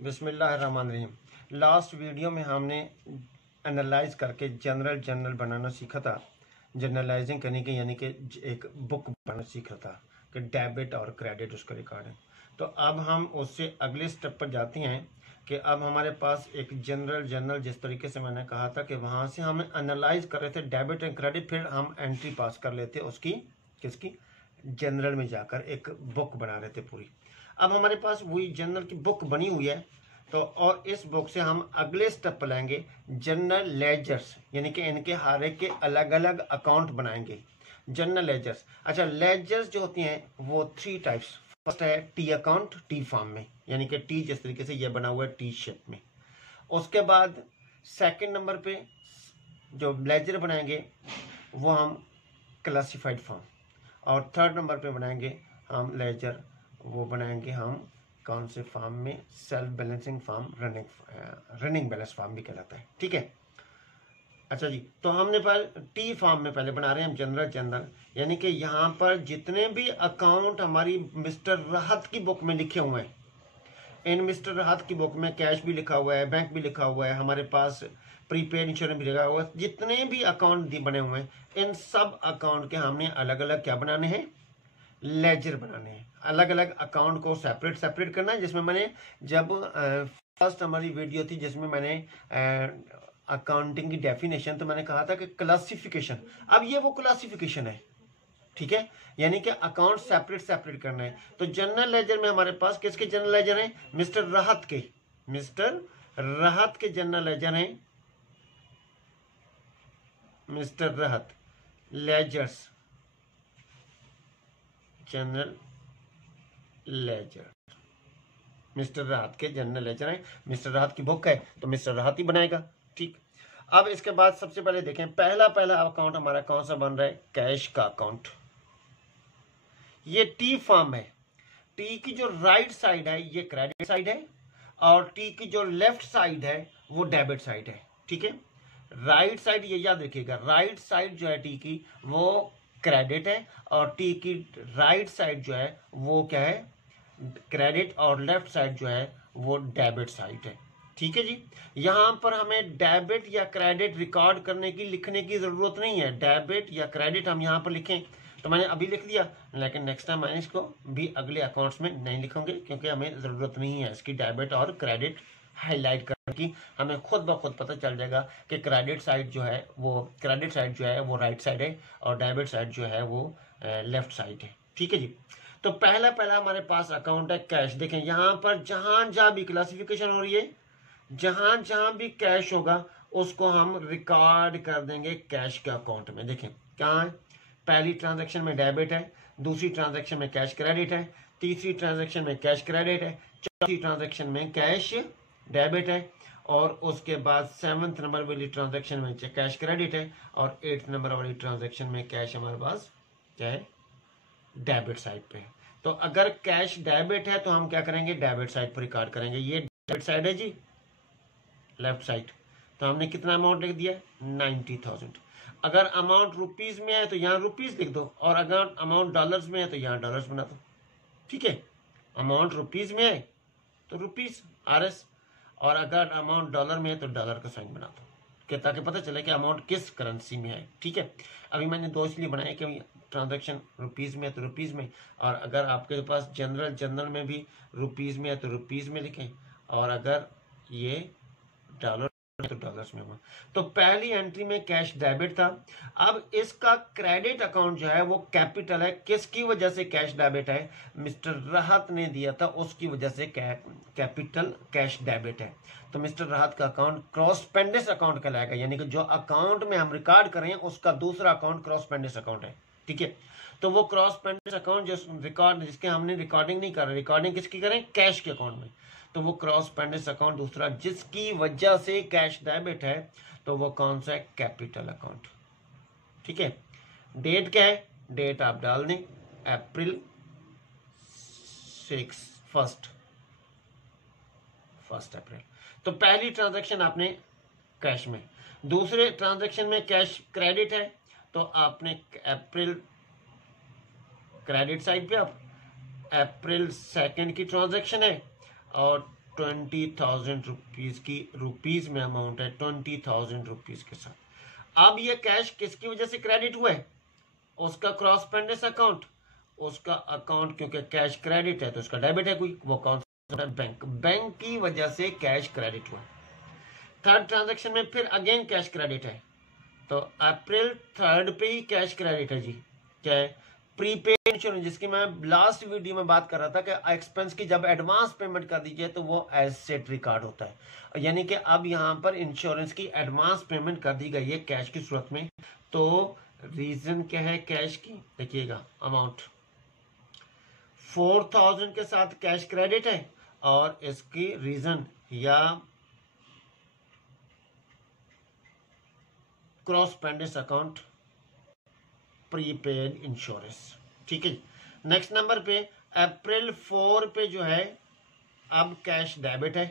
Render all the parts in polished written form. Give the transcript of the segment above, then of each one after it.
बिस्मिल्लाहिर्रहमानिर्रहीम। Last video में हमने एनालाइज करके जर्नल बनाना सीखा था। जर्नलाइजिंग करने की यानी कि एक बुक बनाना सीखा था कि डेबिट और क्रेडिट उसका रिकॉर्ड है। तो अब हम उससे अगले स्टेप पर जाते हैं कि अब हमारे पास एक जर्नल जिस तरीके से मैंने कहा था कि वहाँ से हम एनालाइज कर रहे थे डेबिट एंड क्रेडिट, फिर हम एंट्री पास कर लेते उसकी किसकी जनरल में जाकर एक बुक बना रहे थे पूरी। अब हमारे पास वही जनरल की बुक बनी हुई है, तो और इस बुक से हम अगले स्टेप पर लाएंगे जनरल लेजर्स, यानी कि इनके हर एक के अलग अलग अकाउंट बनाएंगे जनरल लेजर्स। अच्छा, लेजर्स जो होती हैं वो 3 टाइप्स। फर्स्ट है टी अकाउंट, टी फॉर्म में, यानी कि टी जिस तरीके से ये बना हुआ है टी शेप में। उसके बाद सेकंड नंबर पे जो लेजर बनाएंगे वो हम क्लासिफाइड फॉर्म, और थर्ड नंबर पे बनाएंगे हम लेजर, वो बनाएंगे हम कौन से फॉर्म में, self balancing form, running balance form भी कहलाता है। ठीक है। अच्छा जी, तो हमने पहले टी फॉर्म में पहले बना रहे हैं जनरल, यानी कि यहाँ पर जितने भी अकाउंट हमारी मिस्टर राहत की बुक में लिखे हुए हैं, इन मिस्टर राहत की बुक में कैश भी लिखा हुआ है, बैंक भी लिखा हुआ है, हमारे पास प्रीपेड इंश्योरेंस भी लिखा हुआ है, जितने भी अकाउंट बने हुए हैं इन सब अकाउंट के हमने अलग अलग क्या बनाने हैं, लेजर बनाने हैं। अलग अलग अकाउंट को सेपरेट करना है, जिसमें मैंने जब फर्स्ट हमारी वीडियो थी जिसमें मैंने अकाउंटिंग की डेफिनेशन, तो मैंने कहा था कि क्लासिफिकेशन, अब ये वो क्लासिफिकेशन है। ठीक है, यानी कि अकाउंट सेपरेट करना है। तो जनरल लेजर में हमारे पास किसके जनरल लेजर हैं, मिस्टर राहत के जनरल लेजर हैं, मिस्टर राहत लेजर्स, जनरल लेजर, मिस्टर राहत के जनरल लेजर है। मिस्टर राहत की बुक है तो मिस्टर राहत ही बनाएगा। ठीक। अब इसके बाद सबसे पहले देखें, पहला अकाउंट हमारा कौन सा बन रहा है, कैश का अकाउंट। ये टी फॉर्म है। टी की जो राइट साइड है ये क्रेडिट साइड है, और टी की जो लेफ्ट साइड है वो डेबिट साइड है। ठीक है, राइट साइड ये याद रखिएगा, राइट साइड जो है टी की वो क्रेडिट है, और टी की राइट साइड जो है वो क्या है, क्रेडिट, और लेफ्ट साइड जो है वो डेबिट साइड है। ठीक है जी, यहां पर हमें डेबिट या क्रेडिट रिकॉर्ड करने की लिखने की जरूरत नहीं है। डेबिट या क्रेडिट हम यहां पर लिखें तो मैंने अभी लिख दिया, लेकिन नेक्स्ट टाइम मैं इसको भी अगले अकाउंट्स में नहीं लिखूंगे, क्योंकि हमें जरूरत नहीं है इसकी डेबिट और क्रेडिट हाईलाइट करने की। हमें खुद ब खुद पता चल जाएगा कि क्रेडिट साइड जो है वो राइट साइड है, और डेबिट साइड जो है वो लेफ्ट साइड है। ठीक है जी, तो पहला हमारे पास अकाउंट है कैश। देखें यहां पर जहां जहां भी क्लासिफिकेशन हो रही है, जहां जहां भी कैश होगा उसको हम रिकॉर्ड कर देंगे कैश के अकाउंट में। देखें कहाँ है, पहली ट्रांजैक्शन में डेबिट है, दूसरी ट्रांजैक्शन में कैश क्रेडिट है, तीसरी ट्रांजैक्शन में कैश क्रेडिट है, चौथी ट्रांजैक्शन में कैश डेबिट है, और उसके बाद 7th नंबर वाली ट्रांजैक्शन में कैश क्रेडिट है, और 8th नंबर वाली ट्रांजैक्शन में कैश हमारे पास क्या है, डेबिट साइड पे। तो अगर कैश डेबिट है तो हम क्या करेंगे, डेबिट साइड पर रिकॉर्ड करेंगे। ये डेबिट साइड है जी, लेफ्ट साइड, तो हमने कितना अमाउंट लिख दिया, 90,000। अगर अमाउंट रुपीज में है तो यहाँ रुपीज लिख दो, और अगर अमाउंट डॉलर्स में है तो यहाँ डॉलर्स बना दो। ठीक है, अमाउंट रुपीज में है तो रुपीज RS, और अगर अमाउंट डॉलर में है तो डॉलर का साइन बना दो, ताकि पता चले कि अमाउंट किस करेंसी में है। ठीक है, अभी मैंने दो इसलिए बनाया कि ट्रांजैक्शन रुपीज में है तो रुपीज में, और अगर आपके पास जनरल में भी रुपीज में है तो रुपीज में लिखें, और अगर ये डॉलर तो डॉलर्स में हुआ। तो पहली एंट्री में कैश डेबिट था। अब इसका क्रेडिट अकाउंट जो है वो कैपिटल है। किसकी वजह से कैश डेबिट है, मिस्टर राहत ने दिया था उसकी वजह से कैपिटल कैश डेबिट है। तो मिस्टर राहत का अकाउंट क्रॉस पेंडेंस अकाउंट कहलाएगा, यानी कि जो अकाउंट में हम रिकॉर्ड कर रहे हैं उसका दूसरा अकाउंट क्रॉस पेंडेंस अकाउंट है। ठीक है, तो वो क्रॉस पेंडेंस अकाउंट जिसके हमने रिकॉर्डिंग नहीं कर रहे, रिकॉर्डिंग किसकी करें, कैश के अकाउंट में, तो वो क्रॉस पेंडेंस अकाउंट दूसरा जिसकी वजह से कैश डेबिट है, तो वो कौन सा है, कैपिटल अकाउंट। ठीक है, डेट क्या है, डेट आप डाल दें April 1 अप्रैल। तो पहली ट्रांजैक्शन आपने कैश में, दूसरे ट्रांजैक्शन में कैश क्रेडिट है तो आपने अप्रैल क्रेडिट साइड पे आप April 2 की ट्रांजैक्शन है, और 20,000 रुपीज की रुपीज में अमाउंट है 20,000 रुपीज के साथ। अब ये कैश किसकी वजह से क्रेडिट हुआ है? उसका क्रॉसपेंडेंस अकाउंट, उसका अकाउंट, क्योंकि कैश क्रेडिट है तो उसका डेबिट है कोई, वो कौन सा? बैंक। बैंक की वजह से कैश क्रेडिट हुआ। थर्ड ट्रांजैक्शन में फिर अगेन कैश क्रेडिट है, तो अप्रैल 3 पे ही कैश क्रेडिट है जी। क्या है? प्रीपेड इंश्योरेंस, जिसकी मैं लास्ट वीडियो में बात कर रहा था कि एक्सपेंस की जब एडवांस पेमेंट कर दीजिए तो वो एसेट रिकॉर्ड होता है, यानी कि अब यहाँ पर इंश्योरेंस की एडवांस पेमेंट कर दी गई है कैश की सूरत में। तो रीजन क्या है कैश की? देखिएगा अमाउंट 4,000 के साथ कैश क्रेडिट है, और इसकी रीजन या क्रॉसपेंडेंस अकाउंट प्रीपेड इंश्योरेंस। ठीक है। नेक्स्ट नंबर पे अप्रैल 4 पे जो है अब कैश डेबिट है।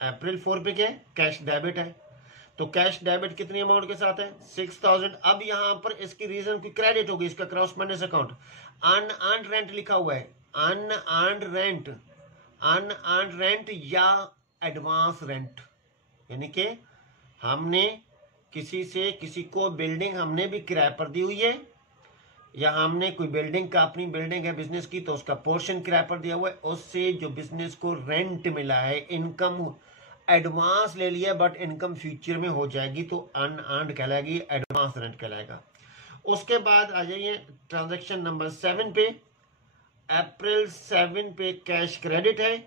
अप्रैल 4 पे क्या है? कैश डेबिट है। तो कैश डेबिट कितनी अमाउंट के साथ है? 6,000। अब यहां पर इसकी रीजन की क्रेडिट होगी, इसका क्रॉसपेंडेंस अकाउंट अनअर्न्ड रेंट लिखा हुआ है, अनअर्न्ड रेंट या एडवांस रेंट, यानी कि हमने किसी को बिल्डिंग हमने भी किराए पर दी हुई है, या हमने कोई बिल्डिंग का, अपनी बिल्डिंग है बिजनेस की, तो उसका पोर्शन किराए पर दिया हुआ है, उससे जो बिजनेस को रेंट मिला है, इनकम एडवांस ले लिया बट इनकम फ्यूचर में हो जाएगी, तो अनअर्न्ड कहलाएगी, एडवांस रेंट कहलाएगा। उसके बाद आ जाइए ट्रांजैक्शन नंबर 7 पे। अप्रैल 7 पे कैश क्रेडिट है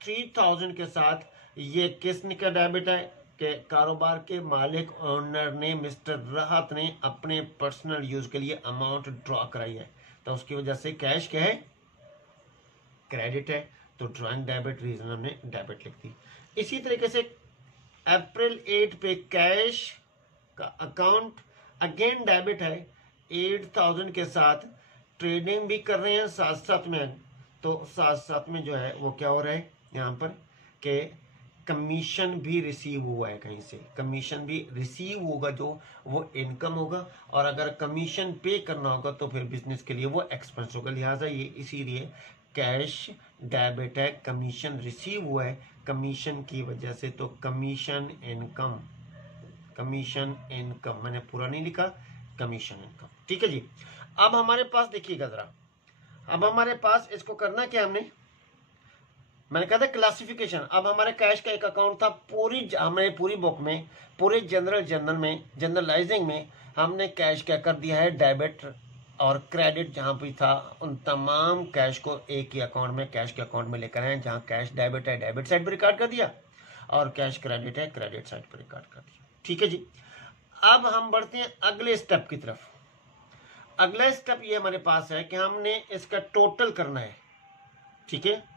3,000 के साथ। ये किसने का डेबिट है? कि कारोबार के मालिक ओनर ने, मिस्टर राहत ने अपने पर्सनल यूज के लिए अमाउंट ड्रॉ कराई है, तो उसकी वजह से कैश क्या है? क्रेडिट है। तो ड्रॉइंग डेबिट, रीजन हमने डेबिट लिख दी। इसी तरीके से अप्रैल 8 पे कैश का अकाउंट अगेन डेबिट है 8,000 के साथ। ट्रेडिंग भी कर रहे हैं साथ साथ में, तो साथ साथ में जो है वो क्या हो रहा है यहाँ पर कि कमीशन भी रिसीव हुआ है, कहीं से कमीशन भी रिसीव होगा, जो वो इनकम होगा, और अगर कमीशन पे करना होगा तो फिर बिजनेस के लिए वो एक्सपेंस होगा। लिहाजा ये इसीलिए कैश डेबिट है, कमीशन रिसीव हुआ है कमीशन की वजह से, तो कमीशन इनकम मैंने पूरा नहीं लिखा, कमीशन इनकम। ठीक है जी। अब हमारे पास देखिएगा जरा, अब हमारे पास इसको करना क्या, मैंने कहा था क्लासिफिकेशन। अब हमारे कैश का एक अकाउंट था, हमने पूरी बुक में, पूरे जनरलाइजिंग में हमने कैश क्या कर दिया है? डेबिट और क्रेडिट जहां भी था उन तमाम कैश को एक ही अकाउंट में, कैश के अकाउंट में लेकर आए। जहां कैश डेबिट है डेबिट साइड पर रिकॉर्ड कर दिया, और कैश क्रेडिट है क्रेडिट साइड पर रिकॉर्ड कर दिया। ठीक है जी। अब हम बढ़ते हैं अगले स्टेप की तरफ। अगला स्टेप ये हमारे पास है कि हमने इसका टोटल करना है। ठीक है।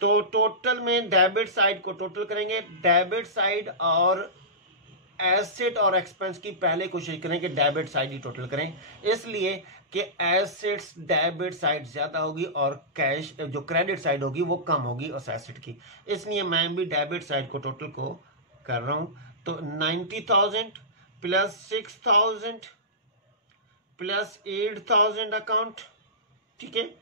तो टोटल में डेबिट साइड को टोटल करेंगे, डेबिट साइड और एसेट और एक्सपेंस की पहले कोशिश करें कि डेबिट साइड ही टोटल करें, इसलिए कि एसेट्स डेबिट साइड ज्यादा होगी और कैश जो क्रेडिट साइड होगी वो कम होगी उस एसेट की, इसलिए मैं भी डेबिट साइड को टोटल को कर रहा हूं। तो 90,000 प्लस 6,000 प्लस 8,000 अकाउंट। ठीक है।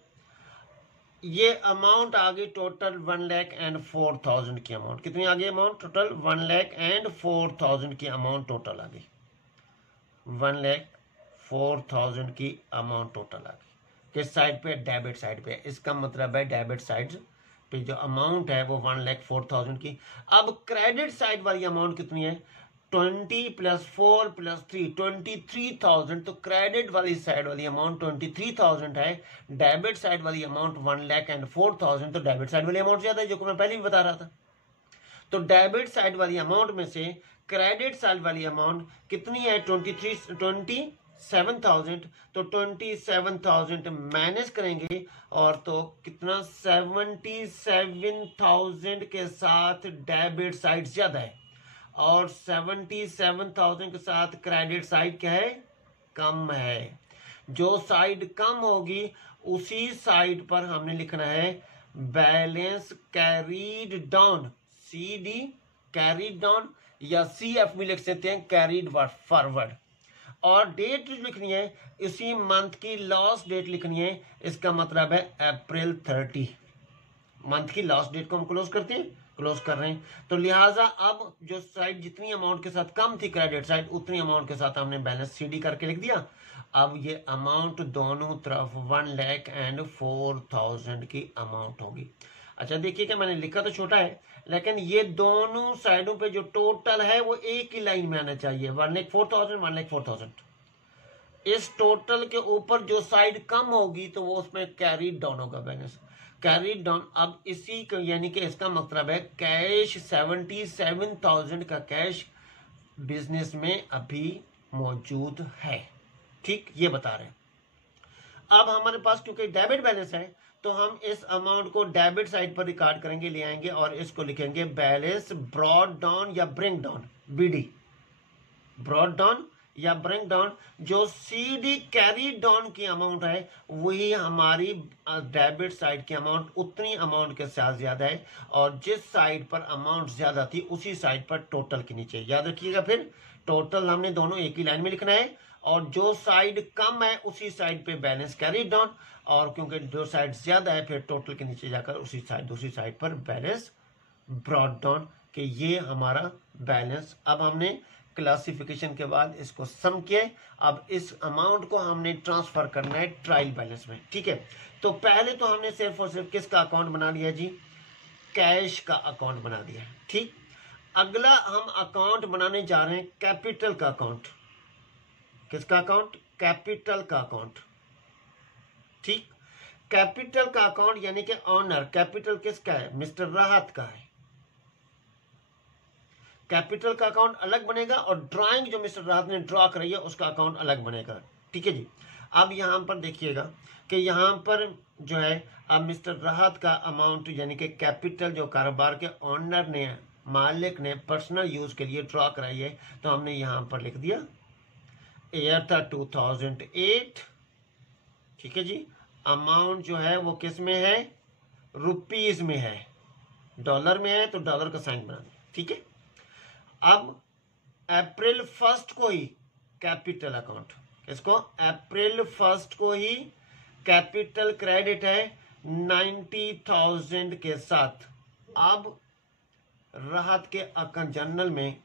ये अमाउंट आ गई टोटल 1,04,000 की अमाउंट। कितनी आ गई अमाउंट? टोटल 1,04,000 की अमाउंट टोटल आ गई। 1,04,000 की अमाउंट टोटल आ गई। किस साइड पे? डेबिट साइड पे। इसका मतलब है डेबिट साइड पे जो अमाउंट है वो 1,04,000 की। अब क्रेडिट साइड वाली अमाउंट कितनी है? 20 प्लस 4 प्लस 3 23,000। तो क्रेडिट वाली साइड वाली अमाउंट 23,000 है, डेबिट साइड वाली अमाउंट 1,04,000। तो डेबिट साइड वाली अमाउंट ज्यादा है, जो कि मैं पहले भी बता रहा था। तो डेबिट साइड वाली अमाउंट में से क्रेडिट साइड वाली अमाउंट कितनी है? 27,000। तो 27,000 माइनस करेंगे, और तो कितना? 77,000 के साथ डेबिट साइड ज्यादा है, और 77,000 के साथ क्रेडिट साइड क्या है? कम है। जो साइड कम होगी उसी साइड पर हमने लिखना है balance carried down, CD carried down, या CF भी लिख सकते हैं, कैरीड फॉरवर्ड। और डेट लिखनी है इसी मंथ की, लास्ट डेट लिखनी है। इसका मतलब है अप्रैल 30। मंथ की लास्ट डेट को हम क्लोज करते हैं, क्लोज कर रहे हैं। तो लिहाजा अब जो साइड जितनी अमाउंट के साथ कम थी क्रेडिट साइड, उतनी अमाउंट के साथ हमने बैलेंस सीडी करके लिख दिया। अब ये अमाउंट दोनों तरफ 1,04,000 की अमाउंट होगी। अच्छा देखिएगा, मैंने लिखा तो छोटा है, लेकिन ये दोनों साइडों पे जो टोटल है वो एक ही लाइन में आना चाहिए। 1,04,000 1,04,000। इस टोटल के ऊपर जो साइड कम होगी तो वो उसमें कैरी डाउन होगा बैलेंस, कैरी डाउन। अब इसी को यानी कि इसका मतलब है कैश 77,000 का कैश बिजनेस में अभी मौजूद है। ठीक, ये बता रहे हैं। अब हमारे पास क्योंकि डेबिट बैलेंस है तो हम इस अमाउंट को डेबिट साइड पर रिकॉर्ड करेंगे, ले आएंगे और इसको लिखेंगे बैलेंस ब्रॉड डाउन या bring down, BD, broad down या ब्रिंग डाउन। जो सीडी कैरी डाउन की अमाउंट है वही हमारी डेबिट साइड की अमाउंट उतनी अमाउंट के साथ ज्यादा है, और जिस साइड पर अमाउंट ज्यादा थी उसी साइड पर टोटल के नीचे, याद रखिएगा। फिर टोटल हमने दोनों एक ही लाइन में लिखना है, और जो साइड कम है उसी साइड पे बैलेंस कैरी डाउन, और क्योंकि जो साइड ज्यादा है फिर टोटल के नीचे जाकर उसी साइड दूसरी साइड पर बैलेंस ब्रॉड डाउन, कि ये हमारा बैलेंस। अब हमने क्लासिफिकेशन के बाद इसको सम किया, अब इस अमाउंट को हमने ट्रांसफर करना है ट्रायल बैलेंस में। ठीक है, तो पहले तो हमने सिर्फ और सिर्फ किसका अकाउंट बना लिया जी, कैश का अकाउंट बना दिया। ठीक, अगला हम अकाउंट बनाने जा रहे हैं कैपिटल का अकाउंट। किसका अकाउंट, कैपिटल का अकाउंट। ठीक, कैपिटल का अकाउंट यानी कि ऑनर, कैपिटल किसका है, मिस्टर राहत का है। कैपिटल का अकाउंट अलग बनेगा और ड्राइंग जो मिस्टर राहत ने ड्रॉ कराई है उसका अकाउंट अलग बनेगा। ठीक है जी। अब यहां पर देखिएगा कि यहां पर जो है अब मिस्टर राहत का अमाउंट यानी कि कैपिटल जो कारोबार के ऑनर ने, मालिक ने पर्सनल यूज के लिए ड्रॉ कराई है, तो हमने यहां पर लिख दिया ईयर था 2008। ठीक है जी। अमाउंट जो है वो किस में है, रुपीज में है, डॉलर में है तो डॉलर का साइन बना दिया। ठीक है, अब अप्रैल 1 को ही कैपिटल अकाउंट, इसको अप्रैल 1 को ही कैपिटल क्रेडिट है 90,000 के साथ। अब राहत के अकाउंट जनरल में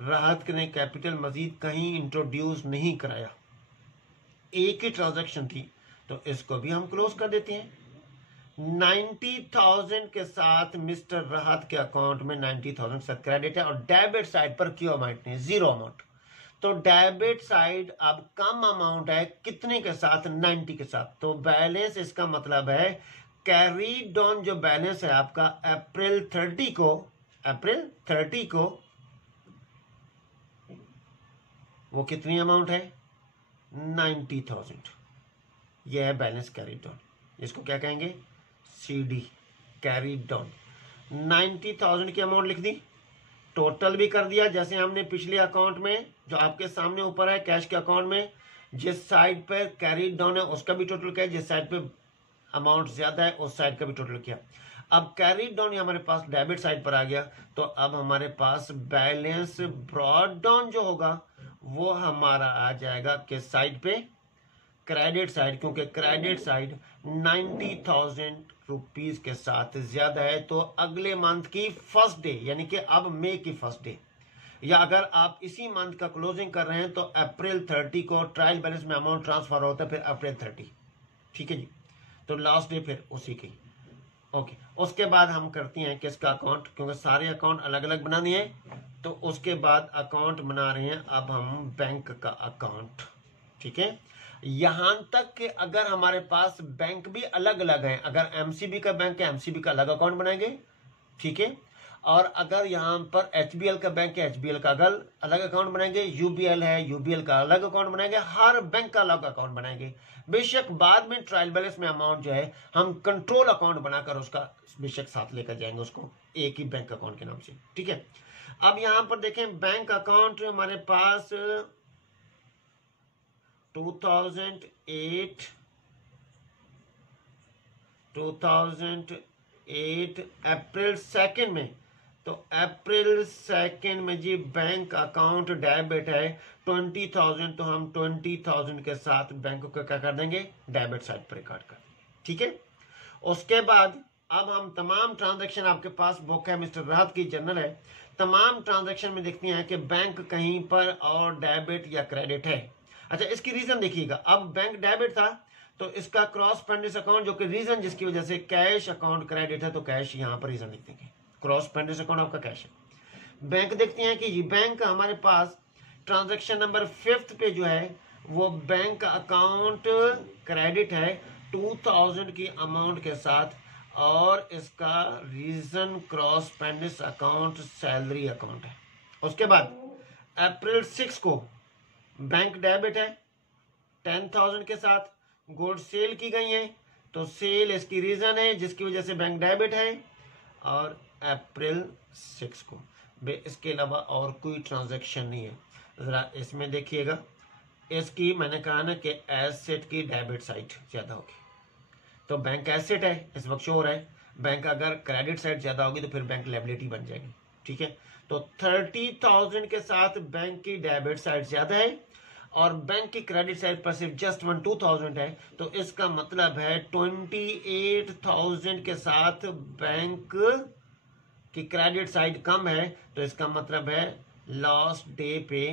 राहत ने कैपिटल मजीद कहीं इंट्रोड्यूस नहीं कराया, एक ही ट्रांजैक्शन थी, तो इसको भी हम क्लोज कर देते हैं। 90,000 के साथ मिस्टर राहत के अकाउंट में 90,000 के साथ क्रेडिट है, और डेबिट साइड पर क्यों अमाउंट नहीं, जीरो अमाउंट। तो डेबिट साइड अब कम अमाउंट है, कितने के साथ, 90 के साथ। तो बैलेंस इसका मतलब है कैरी डाउन जो बैलेंस है आपका अप्रैल 30 को वो कितनी अमाउंट है, 90,000। यह है बैलेंस कैरी डाउन, इसको क्या कहेंगे, सीडी, कैरी डाउन। 90,000 की अमाउंट लिख दी, टोटल भी कर दिया जैसे हमने पिछले अकाउंट में जो आपके सामने ऊपर है कैश के अकाउंट में, जिस साइड पे कैरी डाउन है उसका भी टोटल किया, जिस साइड पे अमाउंट ज्यादा है उस साइड का भी टोटल किया। अब कैरी डाउन हमारे पास डेबिट साइड पर आ गया, तो अब हमारे पास बैलेंस ब्रॉड डाउन जो होगा वो हमारा आ जाएगा किस साइड पे, क्रेडिट साइड, क्योंकि क्रेडिट साइड 90,000 रुपीज के साथ ज्यादा है। तो अगले मंथ की फर्स्ट डे यानी कि अब मई की फर्स्ट डे, या अगर आप इसी मंथ का क्लोजिंग कर रहे हैं तो अप्रैल 30 को ट्रायल बैलेंस में अमाउंट ट्रांसफर होता है, फिर अप्रैल 30। ठीक है जी, तो लास्ट डे फिर उसी की। ओके, उसके बाद हम करते हैं किसका अकाउंट, क्योंकि सारे अकाउंट अलग अलग बनाने हैं, तो उसके बाद अकाउंट बना रहे हैं अब हम बैंक का अकाउंट। ठीक है, यहां तक कि अगर हमारे पास बैंक भी अलग अलग हैं, अगर एमसीबी का बैंक है एमसीबी का अलग अकाउंट बनाएंगे। ठीक है, और अगर यहां पर एचबीएल का बैंक है एचबीएल का अलग अकाउंट बनाएंगे, यूबीएल है यूबीएल का अलग अकाउंट बनाएंगे, हर बैंक का अलग अकाउंट बनाएंगे। बेशक बाद में ट्रायल बैलेंस में अमाउंट जो है हम कंट्रोल अकाउंट बनाकर उसका बेशक साथ लेकर जाएंगे उसको एक ही बैंक अकाउंट के नाम से। ठीक है, अब यहां पर देखें बैंक अकाउंट हमारे पास 2008 अप्रैल 2 में, तो अप्रैल 2 में जी बैंक अकाउंट डेबिट है 20,000, तो हम 20,000 के साथ बैंक को क्या कर देंगे, डेबिट साइड पर रिकॉर्ड कर देंगे। ठीक है, उसके बाद अब हम तमाम ट्रांजैक्शन, आपके पास बुक है मिस्टर राहत की, जर्नल है, तमाम ट्रांजैक्शन में देखते हैं कि बैंक कहीं पर और डेबिट या क्रेडिट है। अच्छा, इसकी रीजन देखिएगा। अब बैंक डेबिट था तो इसका क्रॉस पेंडिस अकाउंट, जो कि रीजन जिसकी वजह से कैश अकाउंट क्रेडिट है, तो कैश यहाँ पर रीजन लिख देंगे, क्रॉस पेंडिस अकाउंट आपका कैश है। बैंक देखते हैं कि ये बैंक हमारे पास ट्रांजैक्शन नंबर 5 पे जो है वो बैंक अकाउंट क्रेडिट है 2000 की अमाउंट के साथ, और इसका रीजन क्रॉस पेंडिस अकाउंट सैलरी अकाउंट है। उसके बाद अप्रैल 6 को बैंक डेबिट है 10,000 के साथ, गुड सेल की गई है तो सेल इसकी रीजन है जिसकी वजह से बैंक डेबिट है, और अप्रैल 6 को इसके अलावा और कोई ट्रांजैक्शन नहीं है। जरा इसमें देखिएगा, इसकी मैंने कहा ना कि एसेट की डेबिट साइड ज्यादा होगी, तो बैंक एसेट है इस वक्त शो हो रहा है, बैंक अगर क्रेडिट साइड ज्यादा होगी तो फिर बैंक लायबिलिटी बन जाएगी। ठीक है, तो 30,000 के साथ बैंक की डेबिट साइड ज्यादा है और बैंक की क्रेडिट साइड पर सिर्फ जस्ट 2,000 है, तो इसका मतलब है 28,000 के साथ बैंक की क्रेडिट साइड कम है, तो इसका मतलब है लास्ट डे पे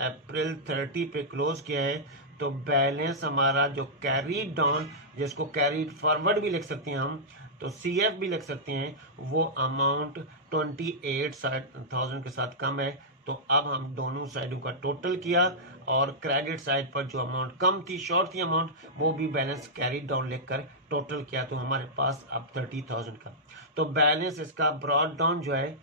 अप्रैल 30 पे क्लोज किया है, तो बैलेंस हमारा जो कैरीड डाउन, जिसको कैरीड फॉरवर्ड भी लिख सकते हैं हम, तो सीएफ भी लिख सकते हैं, वो अमाउंट 28,000 के साथ कम है। तो अब हम दोनों साइडों का टोटल किया और क्रेडिट साइड पर जो अमाउंट कम थी, शॉर्ट थी अमाउंट, वो भी बैलेंस कैरीड डाउन लिखकर टोटल किया, तो हमारे पास अब 30,000 का, तो बैलेंस इसका ब्रॉड डाउन जो है,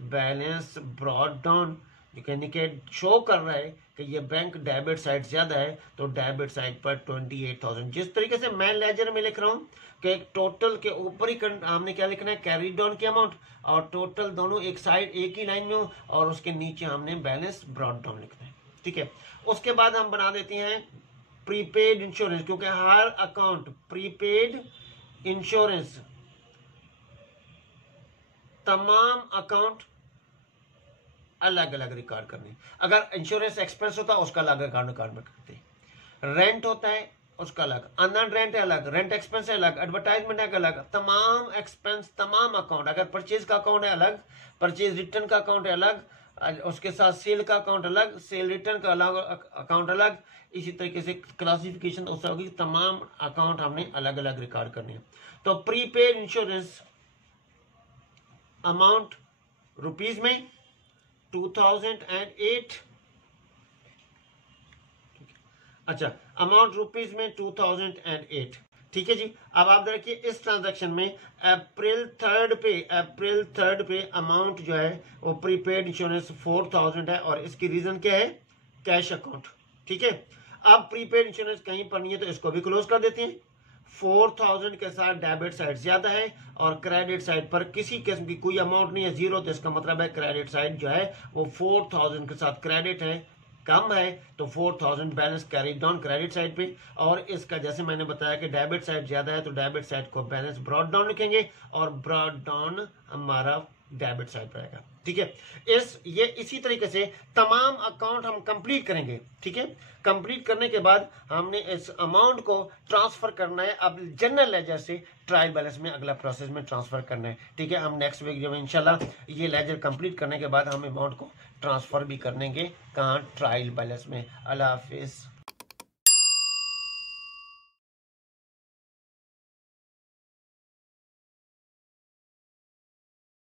balance broad down indicate show कर रहा है कि ये बैंक डेबिट साइड ज्यादा है, तो डेबिट साइड पर 28,000। जिस तरीके से मैं लेजर में लिख रहा हूँ कि टोटल के ऊपर ही हमने क्या लिखना है, कैरी डाउन की अमाउंट, और टोटल दोनों एक साइड एक ही लाइन में हो, और उसके नीचे हमने बैलेंस ब्रॉड डाउन लिखना है। ठीक है, उसके बाद हम बना देते हैं प्रीपेड इंश्योरेंस, क्योंकि हर अकाउंट प्रीपेड इंश्योरेंस, तमाम अकाउंट अलग अलग रिकॉर्ड करने। अगर इंश्योरेंस एक्सपेंस होता है उसका अलग रिकॉर्ड में करते, रेंट होता है उसका अलग, अनअर्न्ड रेंट है अलग, रेंट एक्सपेंस है अलग, एडवर्टाइजमेंट है अलग, तमाम एक्सपेंस, तमाम अकाउंट, अगर परचेज का अकाउंट है अलग, परचेज रिटर्न का अकाउंट है अलग, उसके साथ सेल का अकाउंट अलग, सेल रिटर्न का अलग अकाउंट अलग, इसी तरीके से क्लासिफिकेशन उससे होगी, तमाम अकाउंट हमने अलग अलग रिकॉर्ड करने हैं। तो प्रीपेड इंश्योरेंस अमाउंट रुपीज में 2008, अच्छा अमाउंट रुपीज में 2008। ठीक है जी, अब आप देखिए इस ट्रांजैक्शन में अप्रैल 3 पे अमाउंट जो है वो प्रीपेड इंश्योरेंस 4,000 है, और इसकी रीजन क्या है, कैश अकाउंट। ठीक है, अब प्रीपेड इंश्योरेंस कहीं पर नहीं है तो इसको भी क्लोज कर देते हैं। 4,000 के साथ डेबिट साइड ज्यादा है और क्रेडिट साइड पर किसी किस्म की कोई अमाउंट नहीं है, जीरो, तो इसका मतलब है क्रेडिट साइड जो है वो 4,000 के साथ क्रेडिट है, कम है, तो 4,000 balance carry down credit side पे। और इसका जैसे मैंने बताया कि डेबिट साइड ज्यादा है तो डेबिट साइड को बैलेंस ब्रॉड डाउन लिखेंगे, और ब्रॉड डाउन हमारा डेबिट साइड पर आएगा। ठीक है, ये इसी तरीके से तमाम अकाउंट हम कंप्लीट करेंगे। ठीक है, कंप्लीट करने के बाद हमने इस अमाउंट को ट्रांसफर करना है, अब जनरल लेजर से ट्रायल बैलेंस में अगला प्रोसेस में ट्रांसफर करना है। ठीक है, हम नेक्स्ट वीडियो में इंशाल्लाह ये लेजर कंप्लीट करने के बाद हम अमाउंट को ट्रांसफर भी करेंगे, कहाँ, ट्रायल बैलेंस में। अल्लाह हाफिज।